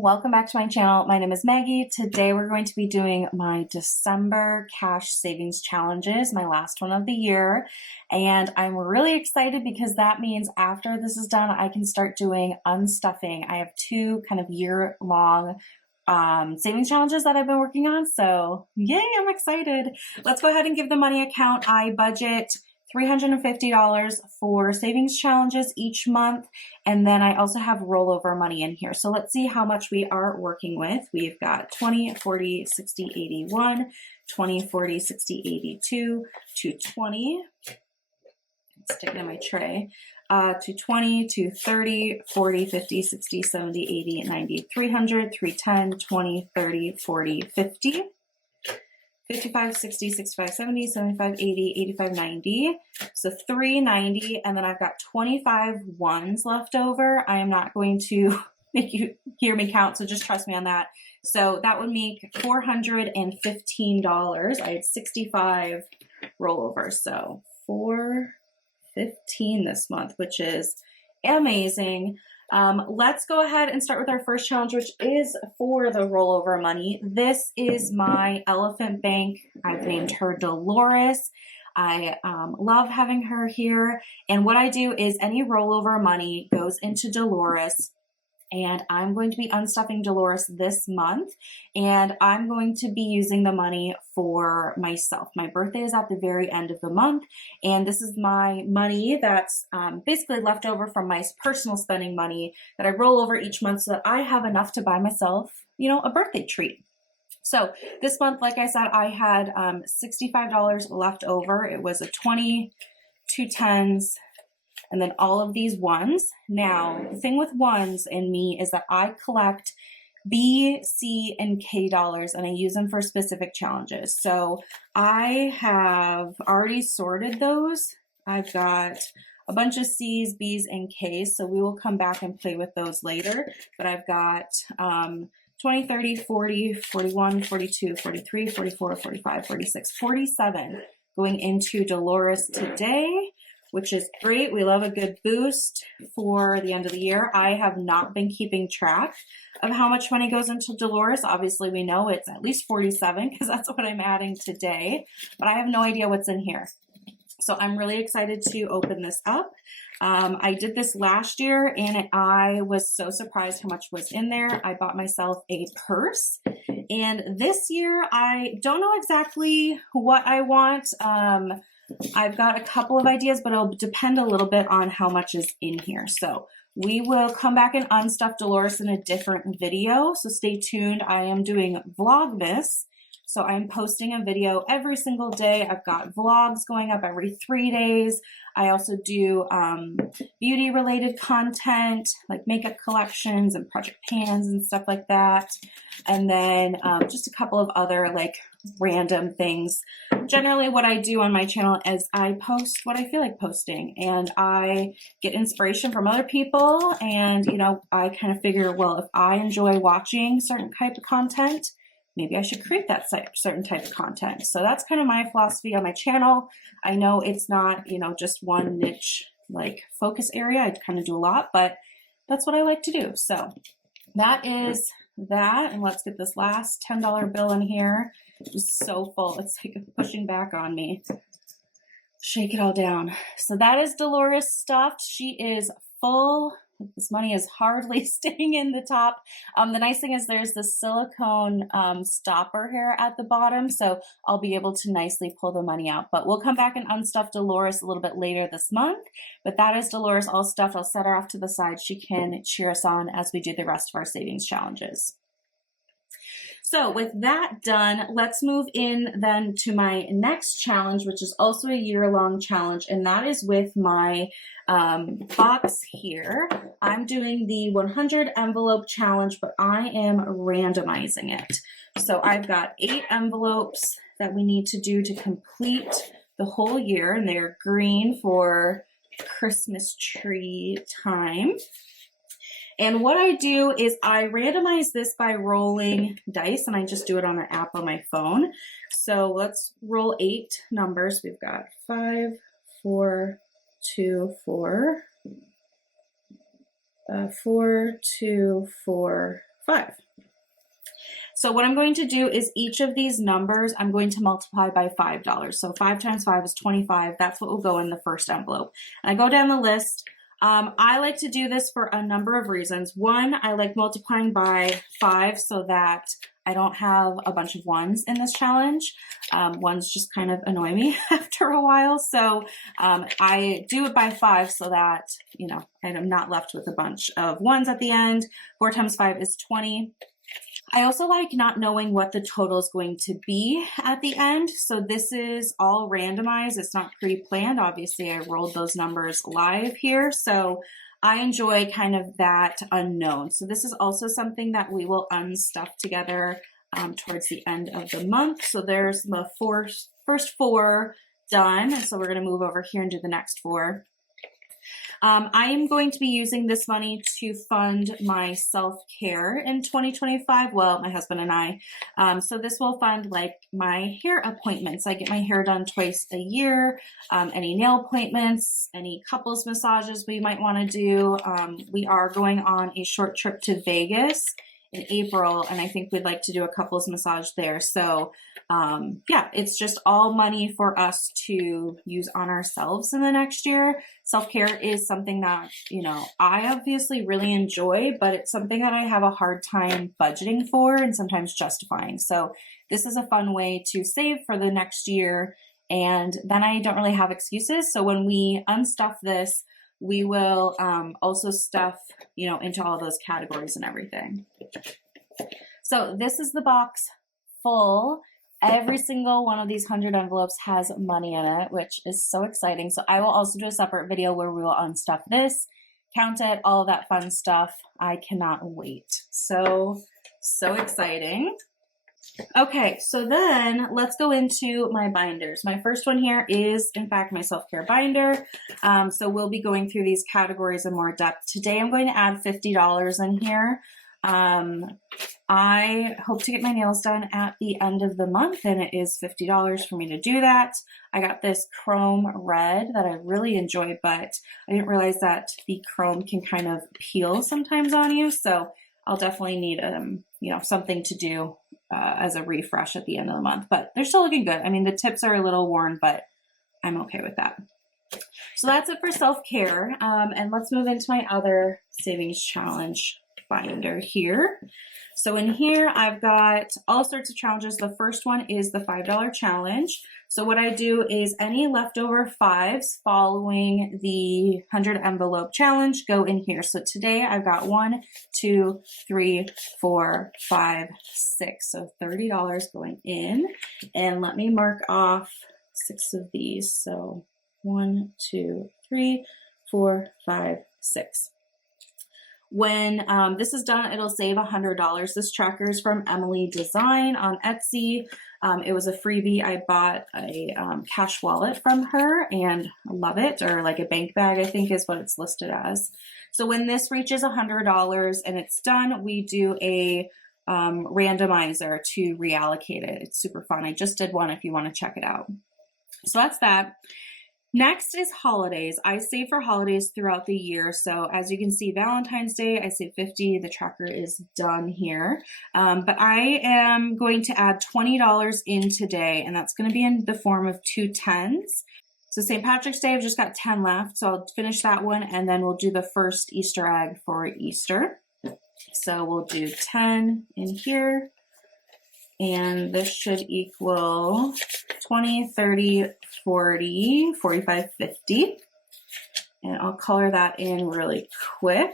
welcome back to my channel. My name is Maggie. Today we're going to be doing my December cash savings challenges, my last one of the year. And I'm really excited because that means after this is done, I can start doing unstuffing. I have two kind of year-long savings challenges that I've been working on. So yay, I'm excited. Let's go ahead and give the money account. I budget $350 for savings challenges each month. And then I also have rollover money in here. So let's see how much we are working with. We've got 20, 40, 60, 81, 20, 40, 60, 82, 220. Let's stick it in my tray. 220, 230, 40, 50, 60, 70, 80, 90, 300, 310, 20, 30, 40, 50. 55, 60, 65, 70, 75, 80, 85, 90. So 390, and then I've got 25 ones left over. I am not going to make you hear me count, so just trust me on that. So that would make $415. I had 65 rollovers, so $415 this month, which is amazing. Let's go ahead and start with our first challenge, which is for the rollover money. This is my elephant bank. I've named her Dolores. I love having her here. And what I do is any rollover money goes into Dolores. And I'm going to be unstuffing Dolores this month, and I'm going to be using the money for myself. My birthday is at the very end of the month, and this is my money that's basically left over from my personal spending money that I roll over each month so that I have enough to buy myself, a birthday treat. So this month, like I said, I had $65 left over. It was a 20, 2 10s, and then all of these ones. Now, the thing with ones in me is that I collect B, C, and K dollars, and I use them for specific challenges. So I have already sorted those. I've got a bunch of C's, B's, and K's, so we will come back and play with those later. But I've got 20, 30, 40, 41, 42, 43, 44, 45, 46, 47 going into Dolores today, which is great. We love a good boost for the end of the year. I have not been keeping track of how much money goes into Dolores. Obviously, we know it's at least 47 because that's what I'm adding today, but I have no idea what's in here. So I'm really excited to open this up. I did this last year and I was so surprised how much was in there. I bought myself a purse, and this year I don't know exactly what I want. I've got a couple of ideas, but it'll depend a little bit on how much is in here. So we will come back and unstuff Dolores in a different video. So stay tuned. I am doing Vlogmas. So I'm posting a video every single day. I've got vlogs going up every 3 days. I also do beauty related content like makeup collections and project pans and stuff like that. And then just a couple of other like random things. Generally what I do on my channel is I post what I feel like posting, and I get inspiration from other people, and I kind of figure, well, if I enjoy watching certain type of content, maybe I should create that certain type of content. So that's kind of my philosophy on my channel. I know it's not, just one niche like focus area. I kind of do a lot, but that's what I like to do. So that is that. And let's get this last $10 bill in here. It's so full. It's like pushing back on me. Shake it all down. So that is Dolores stuffed. She is full. This money is hardly staying in the top. The nice thing is there's the silicone stopper here at the bottom, so I'll be able to nicely pull the money out. But we'll come back and unstuff Dolores a little bit later this month. But that is Dolores all stuffed. I'll set her off to the side. She can cheer us on as we do the rest of our savings challenges. So with that done, let's move in then to my next challenge, which is also a year-long challenge, and that is with my box here. I'm doing the 100 envelope challenge, but I am randomizing it. So I've got 8 envelopes that we need to do to complete the whole year, and they're green for Christmas tree time. And what I do is I randomize this by rolling dice, and I just do it on an app on my phone. So let's roll 8 numbers. We've got 5, 4, 2, 4, 4, 2, 4, 5. So what I'm going to do is each of these numbers, I'm going to multiply by $5. So 5 times 5 is 25. That's what will go in the first envelope. And I go down the list. I like to do this for a number of reasons. One, I like multiplying by 5 so that I don't have a bunch of ones in this challenge. Ones just kind of annoy me after a while. So I do it by 5 so that, you know, I'm not left with a bunch of ones at the end. 4 times 5 is 20. I also like not knowing what the total is going to be at the end. So this is all randomized. It's not pre-planned. Obviously, I rolled those numbers live here. So I enjoy kind of that unknown. So this is also something that we will unstuff together towards the end of the month. So there's the first 4 done. So we're going to move over here and do the next 4. I am going to be using this money to fund my self-care in 2025. Well, my husband and I. So this will fund like my hair appointments. I get my hair done twice a year. Any nail appointments, any couples massages we might want to do. We are going on a short trip to Vegas in April, and I think we'd like to do a couples massage there. So yeah, it's just all money for us to use on ourselves in the next year. Self-care is something that, you know, I obviously really enjoy, but it's something that I have a hard time budgeting for and sometimes justifying. So this is a fun way to save for the next year, and then I don't really have excuses. So when we unstuff this, we will also stuff, you know, into all those categories and everything. So this is the box full. Every single one of these 100 envelopes has money in it, which is so exciting. So I will also do a separate video where we will unstuff this, count it, all of that fun stuff. I cannot wait. So exciting. Okay, so then let's go into my binders. My first one here is, in fact, my self-care binder. So we'll be going through these categories in more depth. Today I'm going to add $50 in here. I hope to get my nails done at the end of the month, and it is $50 for me to do that. I got this chrome red that I really enjoy, but I didn't realize that the chrome can kind of peel sometimes on you. So I'll definitely need, you know, something to do as a refresh at the end of the month, but they're still looking good. I mean, the tips are a little worn, but I'm okay with that. So that's it for self-care. And let's move into my other savings challenge binder here. So in here, I've got all sorts of challenges. The first one is the $5 challenge. So what I do is any leftover 5s following the 100 envelope challenge go in here. So today I've got 1, 2, 3, 4, 5, 6. So $30 going in. And let me mark off 6 of these. So 1, 2, 3, 4, 5, 6. When this is done, it'll save $100. This tracker is from Emily Design on Etsy. It was a freebie. I bought a cash wallet from her and I love it, or like a bank bag, I think is what it's listed as. So when this reaches $100 and it's done, we do a randomizer to reallocate it. It's super fun. I just did one if you want to check it out. So that's that. Next is holidays. I save for holidays throughout the year. So as you can see, Valentine's Day, I save 50. The tracker is done here. But I am going to add $20 in today, and that's going to be in the form of 2 10s. So St. Patrick's Day, I've just got 10 left. So I'll finish that one, and then we'll do the first Easter egg for Easter. So we'll do 10 in here. And this should equal 20, 30, 40, 45, 50. And I'll color that in really quick.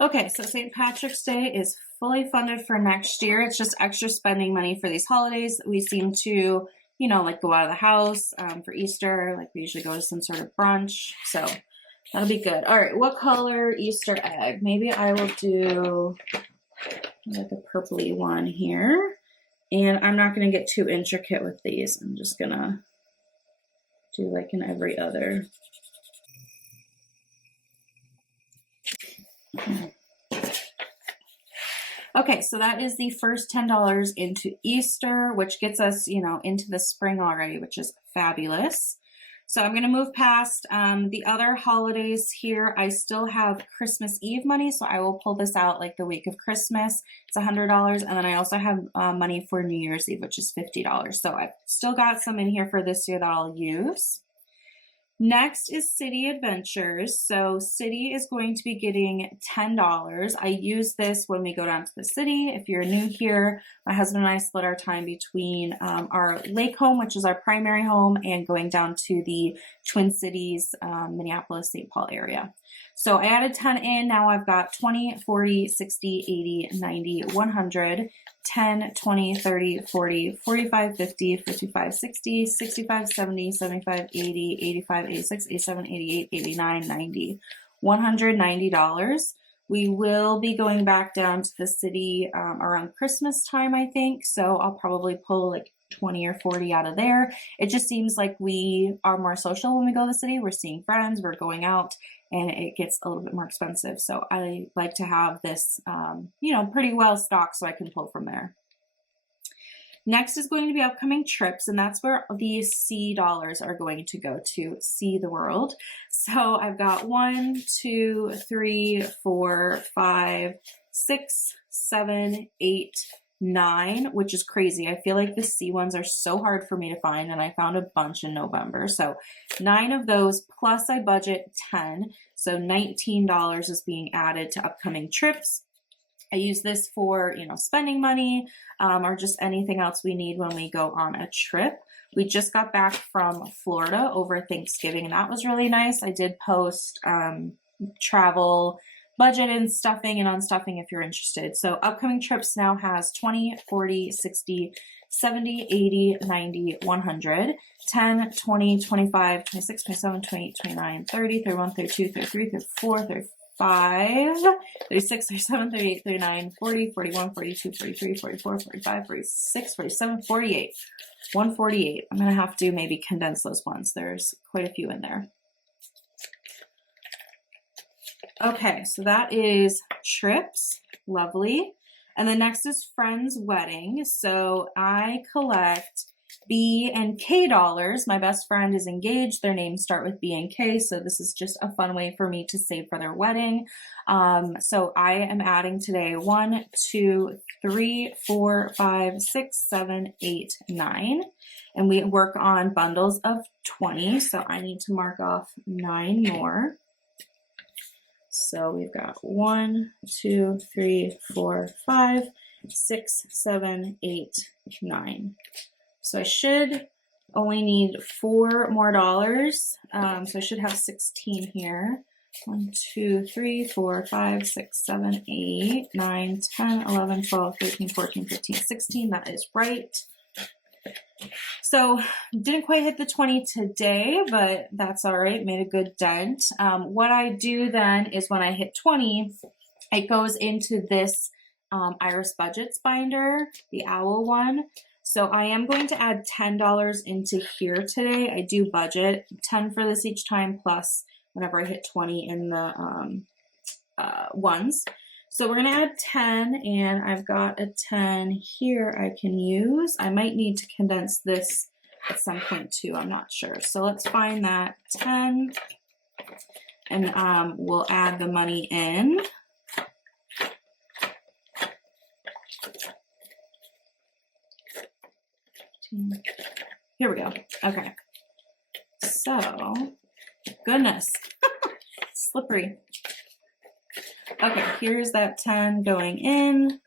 Okay, so St. Patrick's Day is fully funded for next year. It's just extra spending money for these holidays. We seem to, you know, like go out of the house for Easter. Like we usually go to some sort of brunch. So that'll be good. All right, what color Easter egg? Maybe I will do like a purpley one here. And I'm not going to get too intricate with these. I'm just going to do like in every other. Okay, so that is the first $10 into Easter, which gets us, you know, into the spring already, which is fabulous. So I'm going to move past the other holidays here. I still have Christmas Eve money, so I will pull this out like the week of Christmas. It's $100, and then I also have money for New Year's Eve, which is $50. So I've still got some in here for this year that I'll use. Next is City Adventures. So City is going to be getting $10. I use this when we go down to the city. If you're new here, my husband and I split our time between our lake home, which is our primary home, and going down to the Twin Cities, Minneapolis, St. Paul area. So I added 10 in. Now I've got 20, 40, 60, 80, 90, 100, 10, 20, 30, 40, 45, 50, 55, 60, 65, 70, 75, 80, 85, 86, 87, 88, 89, 90, $190. We will be going back down to the city around Christmas time, I think. So I'll probably pull like 20 or 40 out of there. It just seems like we are more social when we go to the city. We're seeing friends, we're going out, and it gets a little bit more expensive. So I like to have this, you know, pretty well stocked so I can pull from there. Next is going to be upcoming trips, and that's where the C dollars are going to go to see the world. So I've got 1, 2, 3, 4, 5, 6, 7, 8, 9, which is crazy. I feel like the C ones are so hard for me to find, and I found a bunch in November. So 9 of those, plus I budget 10. So $19 is being added to upcoming trips. I use this for, you know, spending money or just anything else we need when we go on a trip. We just got back from Florida over Thanksgiving, and that was really nice. I did post travel budget and stuffing and unstuffing if you're interested. So upcoming trips now has 20, 40, 60, 70, 80, 90, 100, 10, 20, 25, 26, 27, 28, 29, 30, 31, 32, 33, 34, 35, 36, 37, 38, 39, 40, 41, 42, 43, 44, 45, 46, 47, 48, 148. I'm going to have to maybe condense those ones. There's quite a few in there. Okay, so that is trips. Lovely. And the next is friends' wedding. So I collect B and K dollars. My best friend is engaged. Their names start with B and K. So this is just a fun way for me to save for their wedding. So I am adding today 1, 2, 3, 4, 5, 6, 7, 8, 9. And we work on bundles of 20. So I need to mark off 9 more. So we've got 1, 2, 3, 4, 5, 6, 7, 8, 9. So I should only need 4 more dollars. So I should have 16 here. 1, 2, 3, 4, 5, 6, 7, 8, 9, 10, 11, 12, 13, 14, 15, 16. That is right. So didn't quite hit the 20 today, but that's all right. Made a good dent. What I do then is when I hit 20, it goes into this Iris Budgets binder, the owl one. So I am going to add $10 into here today. I do budget 10 for this each time, plus whenever I hit 20 in the ones. So we're going to add 10, and I've got a 10 here I can use. I might need to condense this at some point too. I'm not sure. So let's find that 10, and we'll add the money in. Here we go. Okay. So, goodness, slippery. Okay, here's that 10 going in.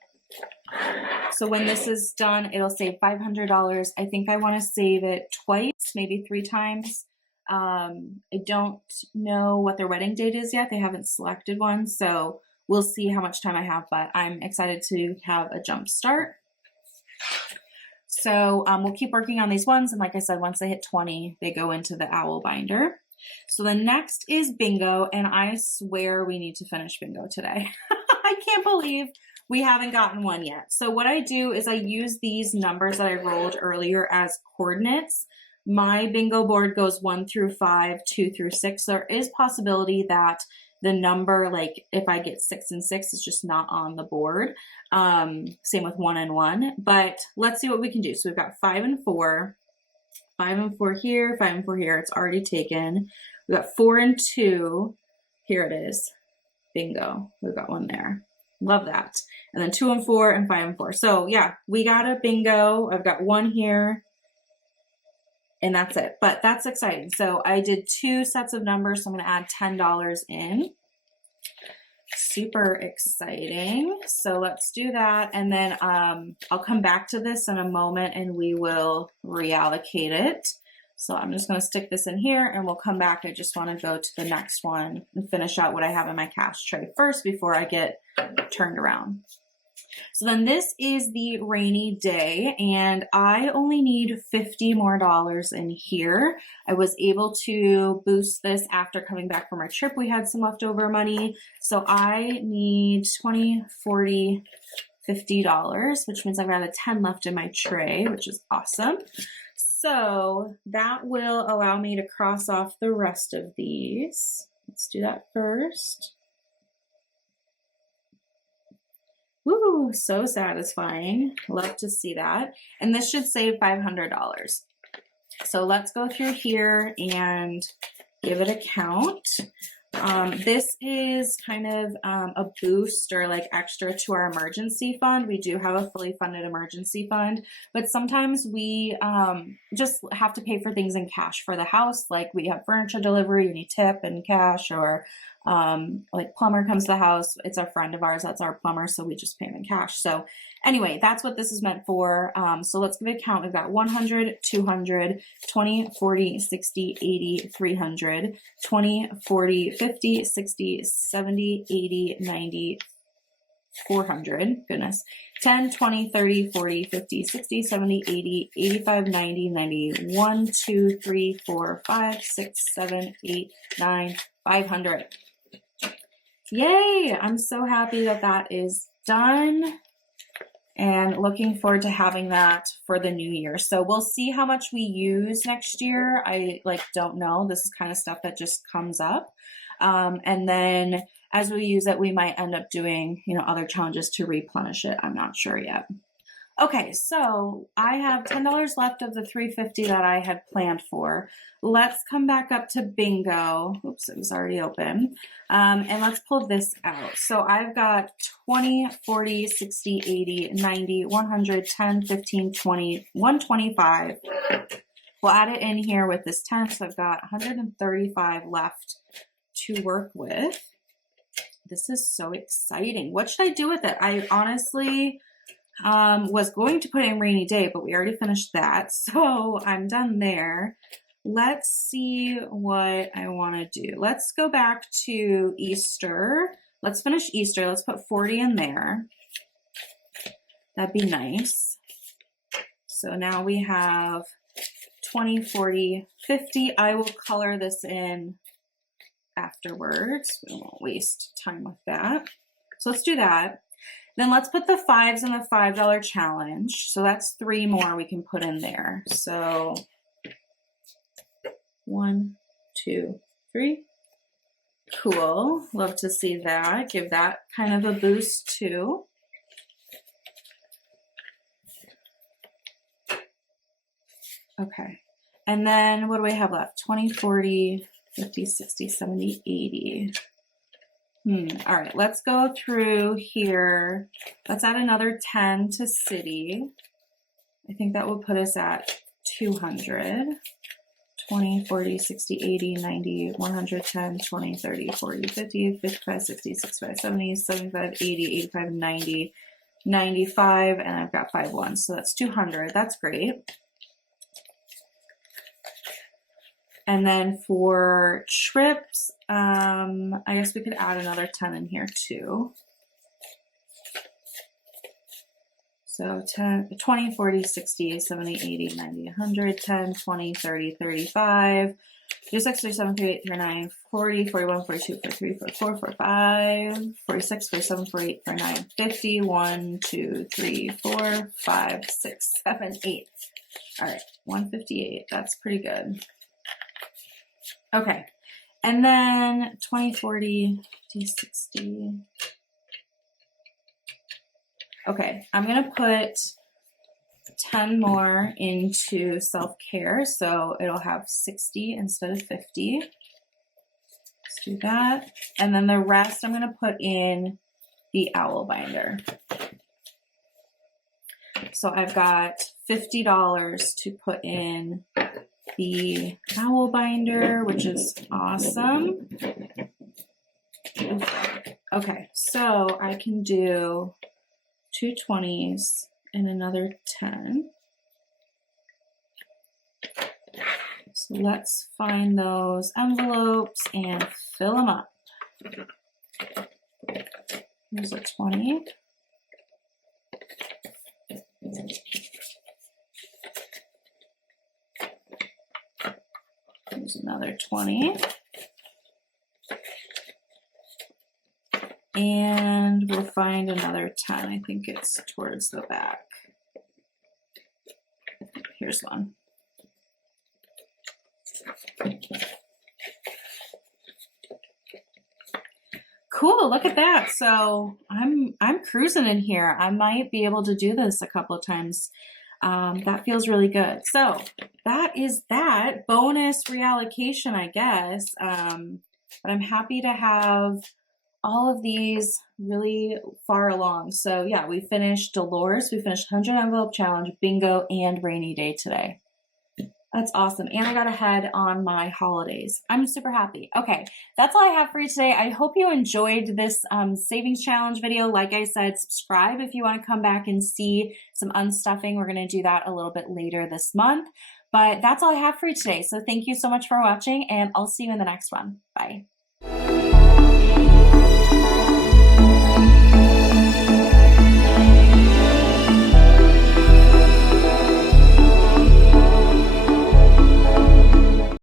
So when this is done, it'll save $500. I think I want to save it twice, maybe 3 times. I don't know what their wedding date is yet. They haven't selected one, so we'll see how much time I have, but I'm excited to have a jump start. So we'll keep working on these ones, and like I said, once they hit 20, they go into the owl binder. So the next is bingo, and I swear we need to finish bingo today. I can't believe we haven't gotten one yet. So what I do is I use these numbers that I rolled earlier as coordinates. My bingo board goes 1 through 5, 2 through 6. There is possibility that the number, like if I get 6 and 6, it's just not on the board. Same with 1 and 1, but let's see what we can do. So we've got 5 and 4, 5 and 4 here, 5 and 4 here. It's already taken. We've got 4 and 2. Here it is. Bingo. We've got one there. Love that. And then 2 and 4 and 5 and 4. So yeah, we got a bingo. I've got one here and that's it. But that's exciting. So I did 2 sets of numbers. So I'm going to add $10 in. Super exciting. So let's do that. And then I'll come back to this in a moment and we will reallocate it. So I'm just going to stick this in here and we'll come back. I just want to go to the next one and finish out what I have in my cash tray first before I get turned around. So then this is the rainy day and I only need $50 more in here. I was able to boost this after coming back from our trip. We had some leftover money. So I need $20, $40, $50, which means I've got a 10 left in my tray, which is awesome. So that will allow me to cross off the rest of these. Let's do that first. Woo, so satisfying. Love to see that. And this should save $500. So let's go through here and give it a count. This is kind of a boost or like extra to our emergency fund. We do have a fully funded emergency fund, but sometimes we just have to pay for things in cash for the house. Like we have furniture delivery, you need tip and cash, or like plumber comes to the house. It's a friend of ours, that's our plumber, so we just pay him in cash. So anyway, that's what this is meant for. So let's give it a count. We've got 100, 200, 20, 40, 60, 80, 300, 20, 40, 50, 60, 70, 80, 90, 400, goodness, 10, 20, 30, 40, 50, 60, 70, 80, 85, 90, 91, 2, 3, 4, 5, 6, 7, 8, 9, 500. Yay! I'm so happy that that is done and looking forward to having that for the new year. So we'll see how much we use next year. I don't know. This is kind of stuff that just comes up. And then as we use it, we might end up doing, other challenges to replenish it. I'm not sure yet. Okay, so I have $10 left of the $350 that I had planned for. Let's come back up to bingo. Oops, it was already open. And let's pull this out. So I've got 20, 40, 60, 80, 90, 100, 10, 15, 20, 125. We'll add it in here with this 10, so I've got 135 left to work with. This is so exciting. What should I do with it? I honestly was going to put in rainy day, but we already finished that. So I'm done there. Let's see what I want to do. Let's go back to Easter. Let's finish Easter. Let's put 40 in there. That'd be nice. So now we have 20, 40, 50. I will color this in afterwards. We won't waste time with that. So let's do that. Then let's put the 5s in the $5 challenge. So that's 3 more we can put in there. So 1, 2, 3. Cool. Love to see that. Give that kind of a boost too. Okay. And then what do we have left? 20, 40, 50, 60, 70, 80. All right, let's go through here. Let's add another 10 to city. I think that will put us at 200. 20, 40, 60, 80, 90, 110, 20, 30, 40, 50, 55, 60, 65, 70, 75, 80, 85, 90, 95, and I've got 5 ones. So that's 200. That's great. And then for trips, I guess we could add another 10 in here too. So 10, 20, 40, 60, 70, 80, 90, 100, 10, 20, 30, 35, 36, 37, 38, 39, 40, 41, 42, 43, 44, 45, 46, 47, 48, 49, 50, 1, 2, 3, 4, 5, 6, 7, 8. All right, 158. That's pretty good. Okay. And then 20, 40, 50, 60. Okay, I'm gonna put 10 more into self-care, so it'll have 60 instead of 50. Let's do that. And then the rest I'm gonna put in the owl binder. So I've got $50 to put in the owl binder, which is awesome. Okay, so I can do 2 20s and another 10. So let's find those envelopes and fill them up. Here's a 20. Here's another 20. And we'll find another 10. I think it's towards the back. Here's one. Cool, look at that. So I'm cruising in here. I might be able to do this a couple of times. That feels really good. So that is that bonus reallocation, I guess. But I'm happy to have all of these really far along. So yeah, we finished Dolores, we finished 100 envelope challenge, bingo, and rainy day today. That's awesome. And I got ahead on my holidays. I'm super happy. Okay, that's all I have for you today. I hope you enjoyed this savings challenge video. Like I said, subscribe if you want to come back and see some unstuffing. We're going to do that a little bit later this month. But that's all I have for you today. So thank you so much for watching, and I'll see you in the next one. Bye.